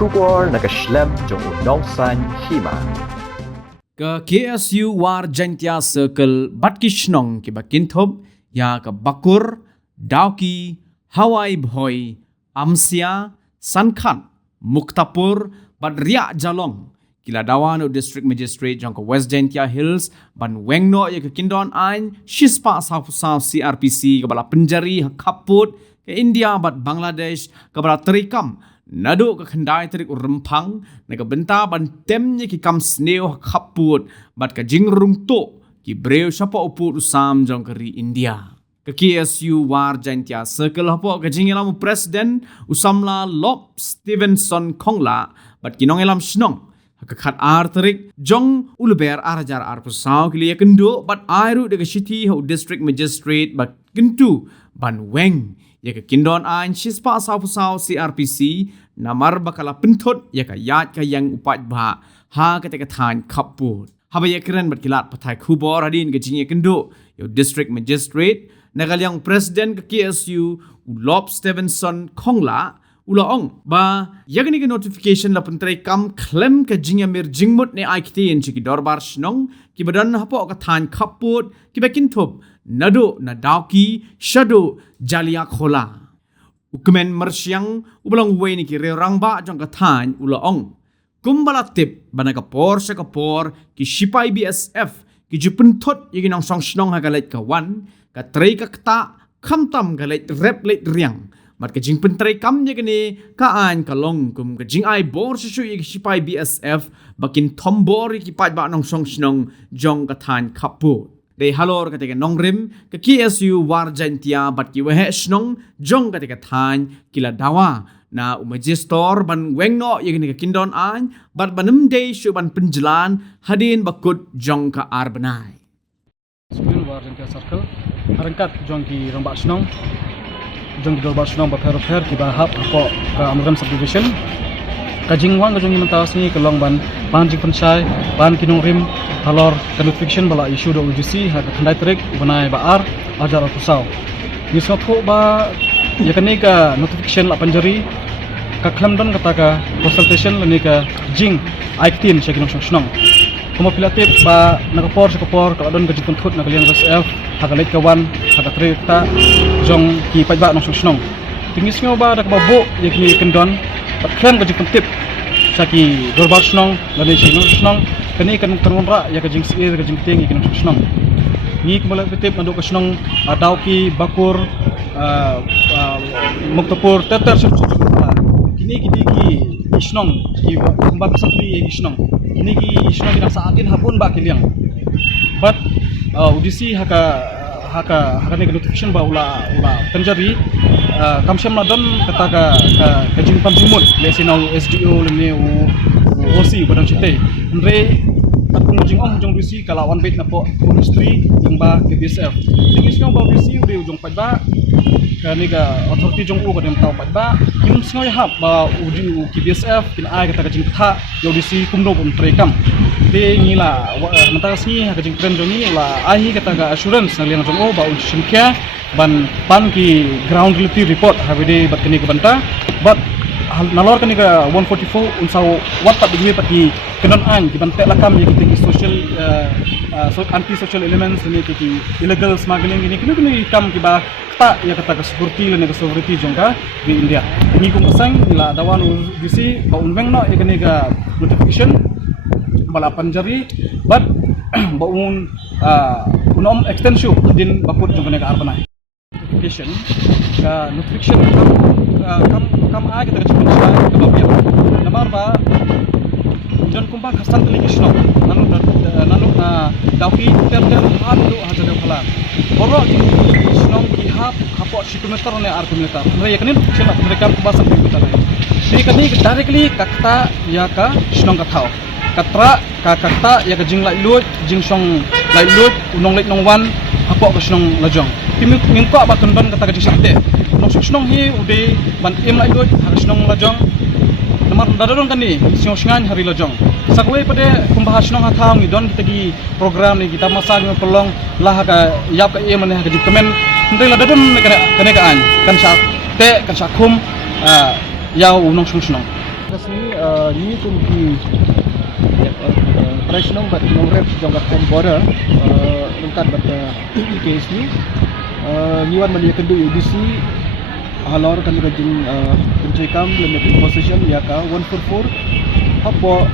Kubor nakaslem jong unongsan hima. Ke KSU War Jantia Circle Batkishnong ki Bakinthob ya ke Bakur, Dauki, Hawaii Bhoi, Amsia, Sankhan, Muktapur, Badria Jalong, kila dawan District Magistrate jong ke West Jantia Hills, ban Wengno ya ke Kindon Ain, Shispa South CRPC ke bala penjari Kaput, ke India bat Bangladesh, ke bala Terikam, Nado ke kendai terik rempang, naga benta ban temnya ki kam sneo Kaput, bat ke jingrung to, ki breu siapa uput usam jong keri India. Ke KSU War Jantia Circle hapo ke jingilam Presiden usamla Lop Stevenson Kongla, bat kinong elam shnong, kekat arterik jong uluber arajar arpusau kili ya kendo bat airu de city ho district magistrate bat kentu ban weng ya ke kindon ain shispa asau CRPC namar bakala pentot ya ka yat ka yang upat ba ha ketika than Kaput haba ya keren bat kilat patai Kubor hadin ke jinya kendo yo district magistrate nagal yang presiden ke KSU Lop Stevenson Kongla ulaong ba yagani ke notification la pentrai kam claim ke jingya mir jingmut ne aiktin chiki dorbar shnong ki badan hapo ka than Kaput ki Bakinthob nado na Dauki shado jalia khola ukmen mersyang ubalang uwe ni ki rangba jong ka than ulaong kumbala tip banaga por sa kapor ki Sipai BSF ki jupentot yagi nang song shnong hagalit ka wan ka trei ka kta kamtam galit rep late riang mat ke jing pentrai kam ye kene kaan kalong kum ke jing ai bor su ye Sipai BSF bakin tombor ki pat ba nong song snong jong ka than Kaput de halor ka te nong rim ke KSU War Jantia bat ki wehe snong jong ka te than kila dawa na umagistor ban wengno ye kene kindon an bat banem de shu ban penjelan hadin bakut jong ka arbanai School War Jantia Circle harangkat jong ki rombak snong jong di dorbar sunong berfer ki bahap ko ke Amram subdivision kajingwang kajong mentau sini kelong ban jing pensai ban kinong rim halor ke notification bala isu do UGC ha ke khandai trik banai baar ajar atusau ni sotho ba ya kene ka notification la panjari ka klamdon kata ka consultation lani ka jing aiktin sekinong sunong kuma pilatip ba nakapor kalau don ka jipun thut nakalian SF hagalit kawan hagatri ta jong ki pajba nong sunong tingis ngo ba dak babu yakni kendon klem ka jipun tip saki dorbar sunong lani sunong kani kan kanra ya ka jing sir ka jing ting ikinong sunong ni kumala tip nando ka sunong Dauki Bakur Muktapur teter kini isnong ki kumbak sakri isnong ini ki isnong kita saatin hapun ba kiliang but UDC haka ni notification ba ula penjari kamsyam ladon kata ka jimpan jimut lesinau SDO lene OC badan cite andre tapung jing jong UDC kala one bit na po industri yung ba KBSF tingis nga ba UDC udah ujung pajba kani ka authority jong u kadem tau pajba kim sngoy hap ba uji KBSF kin ai kata kajing tha UDC kumno bun trekam de ngila mata sni ha kajing trend jongi la ai kata ka assurance ngliang jong o ba uji kya ban pan ki ground reality report habide bat kani ka banta but nalor kani ka 144 unsau wat pat digi pati kenon an di bante lakam ye kiti social anti social elements ni kiti illegal smuggling ini kini kam ki ba ta ya kata ka security le ka sovereignty jongka di India ini kung asang la dawan UGC ba unweng no ye kani ka notification bala panjari but ba un unom extension din bakut jongka ka arbanai notification kam a kita kecil ke babian namar ba jon kumbang khastan teli kisno nanu Dauki ter hadu haja de phala boro kisno ki hapo kilometer ne ar kilometer mere yakni chela mereka bahasa kita lai di kani directly kakta ya ka kisno ka thau katra ka kakta ya ka jing lai lut jing song lai lut unong lai nong wan hapo kisno lajong timi ngko ba tondon kata ka jing sakte nong kisno hi ude ban im lai lut kisno lajong namar dadon kani sing singan hari lajong sakwe pada pembahas nong hathang don kita gi program ni kita masang pelong lah ka yap ka em ne ka jikemen ndai la dadon kane ka an kan sa te kan sa khum yaw nong sung nong kasni ni kum ki traditional but no rep jong kat kan border lengkat bat case ni wan man yakan du UDC halor kan gajin pencekam limited possession ya ka 144 hapo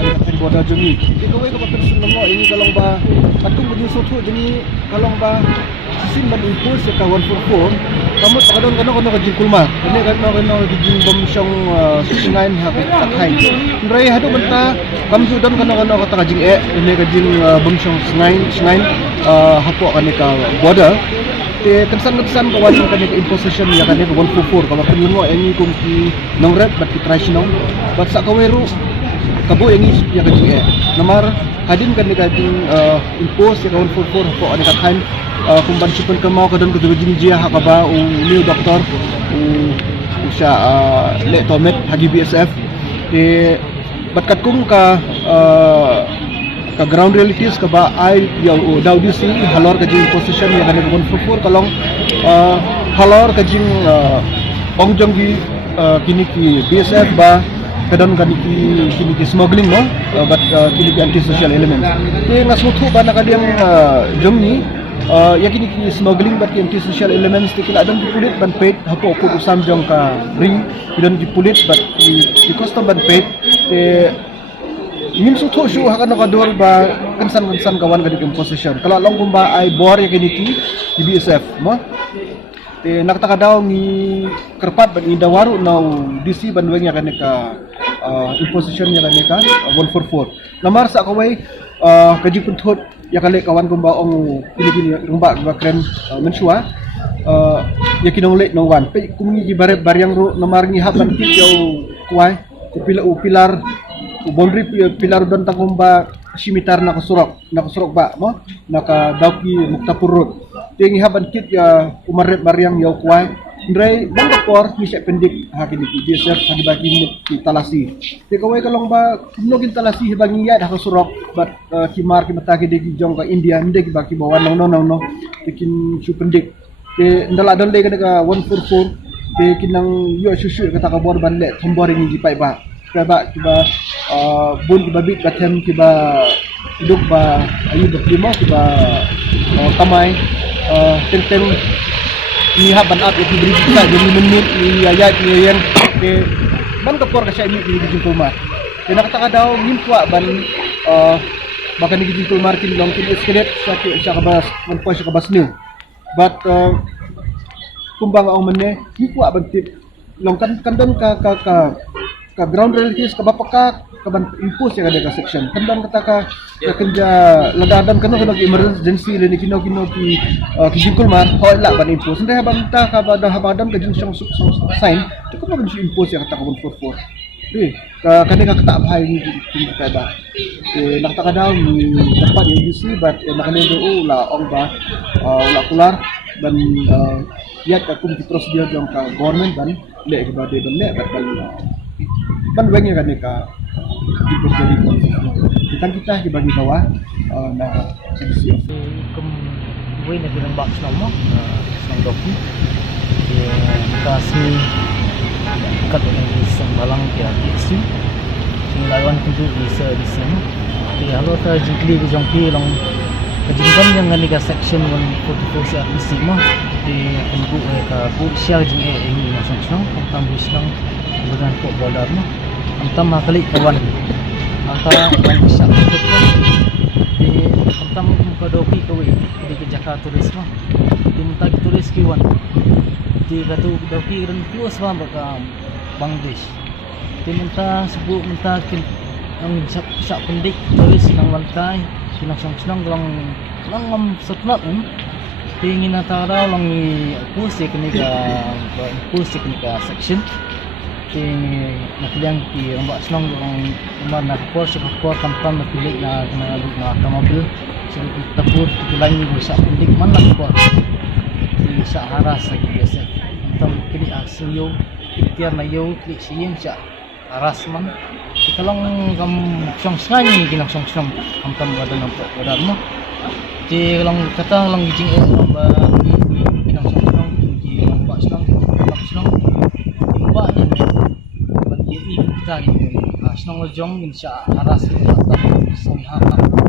kan border jumi ikaw ay kapag sunmo ini kalong ba atung berusaha tu jadi kalong ba sisin ban impulse ka 144 kamu kadang kajin kulma ini kadang gajin bomsyong susungain ha katai rai hadu benta kamu sudan kadang kata gajin ini gajin bomsyong sungain hapo kan ka border te kensan kawan kan ka imposition ya kan ka 144 kalau penungo ini kumki nongrep bat traditional bat sakaweru kabo yang ya kajing namar hadin kan gajing impose ya 144 hapo kan katain kumban supun kamau kadang kajing jia hakaba new doktor usha le tomet hagi BSF te batkat kum ka ground realities ka ba ai ya daudi si halor kajing position ya kan 144 kalong halor kajing ongjong gi kini ki BSF ba kadang kan kini smuggling no but kini anti social element te ngasmutu ba nakadiang jomni ya kini smuggling but anti social elements te kila adam dipulit ban paid hapo ko usam jong ka ring kidan dipulit but di custom ban paid te min sutu shu hakan nakador ba kansan kawan kadi position kala long kumba ay bor ya kini ki BSF mo te nakataka daw ni kerpat ban indawaru now DC banweng ya kanika imposition ya kanika 144 namar sa kaway kaji punthot ya kale kawan kumba ong kini rumba ba kren mensua ya kinong late no one pe kumngi ji bare baryang ro namar ni haban kit yaw kuai pilar boundary pilar don tangumba simitar nakasurok ba mo nakadawki muktapur road tingi haban kit ya umaret baryang yaw kuai ndray bangkapor ni siya pendik hakini BSF hagi bagi ki talasi te kawai kalong ba kumnogin talasi hibangi ya nakasurok but kimar kimatagi de jong ka India ndek baki bawan no tikin su pendik te ndala dole ka 144 te kinang yo susu kata ka bor banle thombor ni jipai ba kaba kiba bun kiba bit katem kiba hidup ba ayu berlima kiba kamai tentang ni haban up itu beri kita jadi menit ni ayat ni yang ke ban kapor ka syai ni di jumpa kena kata daw nimpwa ban bahkan di jumpa markin long kin escalate sa kabas man po sa kabas new but kumbang ang mene nimpwa ban tip long kandon ka ground realities ka bapaka kaban impose ya kada section kandan kata ka kenja ladadan kano emergency leni kino ki kijingkul man hola ban impose ndai banta ka bada habadan ka jing sign to ko ban impose ya kata ka 144 kani ka kata bhay ni kada nakta ka daw ni dapat UDC but nakanendo la ong ba wala kular ban yat ka kum ki prosedur jong ka government ban le ka bade ban le ban wengnya kan ka jadi kita dibagi bawah na sisi kum gue na bilang box nomo ng doki kasi kat ng isang balang kira isu lawan tu bisa di sini kalau ta jikli di jongki long kajingkan yang ngani ka section 144 siya isimo di tunggu ka bu siya jing ini masang song tambah song dengan kok bolar mo antam makali kawan antara orang bisa ikut di antam muka doki kawi di Jakarta turisme di muntah turis kiwan di katu doki ren puas ba baka Bangladesh di muntah sebut muntah kin ang sak pendik turis nang lantai sinang lang setnat tingin na tara lang pusik ni ka section ting nakilang ki ang basnong ang umar na course kampam na pilik na mobil so tapur tulan ni sa pilik man lang ko di sa haras sa biasa tam kini asyo ikhtiar na yo kli siyem sa haras man ikalang kam song-song ginang song-song ang tambada ng podar mo di lang kata lang jing ba ginang song-song di ang basnong imba ni kita Snong jong min sha haras ni atan som ha